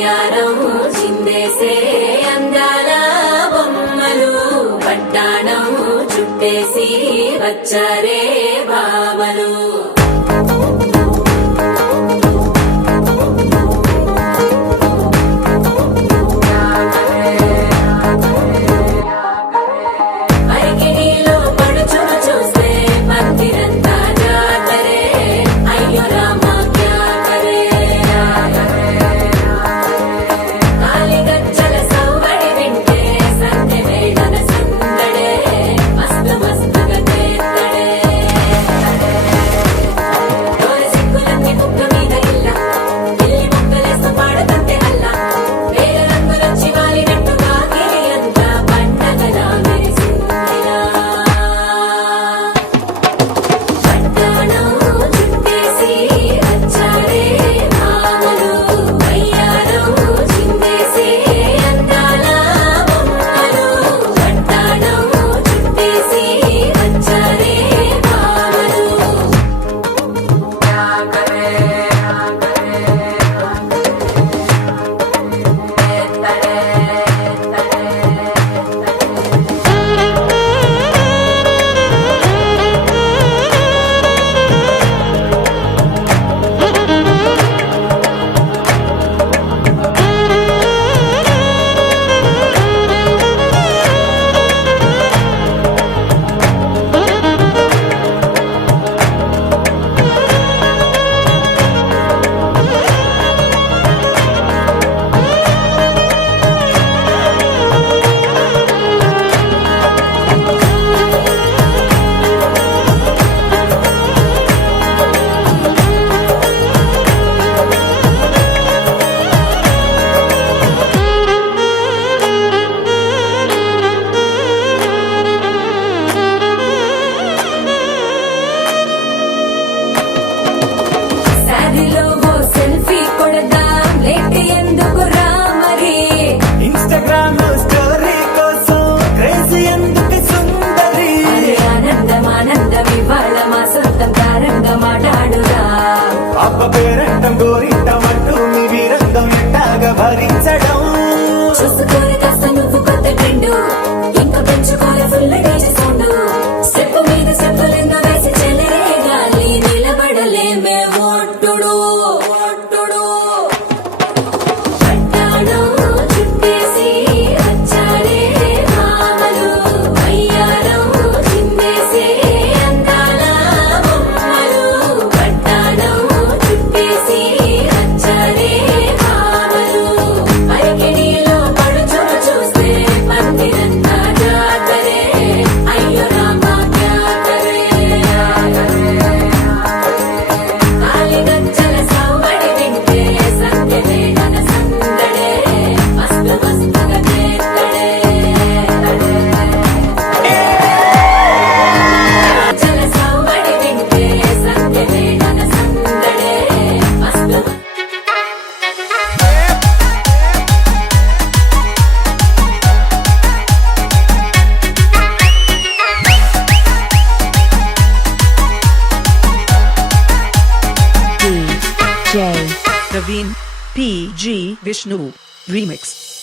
వయ్యారం చిందేసే అందాల బొమ్మలు పట్టాణం చుట్టేసి వచ్చారే భామలు. పేరంటం గోరింటమంటూ మీ వీరంగం ఎట్టాగా భరించడం చూసుకోని కాస్త నువ్వు కొత్త ట్రెండు ఇంకా పెంచుకోలే ఫుల్ డీజే సౌండ్ స్టెప్ మీద స్టెప్పులెన్నో వేసి చెలే గాలి నిలబడలేమే ఒట్టుడు ఒట్టుడు పట్టాణం చుట్టేసి వచ్చారే భామలు వయ్యారం చిందేసే అందాల బొమ్మలు పట్టాణం చుట్టేసి వచ్చారే భామలు. అరికెడిలో పడుచును చూస్తే మందిరంతా జాతరే అయ్యో రామా క్యా కరే కాలిగజ్జల సవ్వడి వింటే సంధ్యనే నన సందడే మస్తు మస్తుగా చేస్తడే జల సవ్వడి వింటే సంధ్యనే నన సందడే మస్తు DJ Praveen PG Vishnu Remix.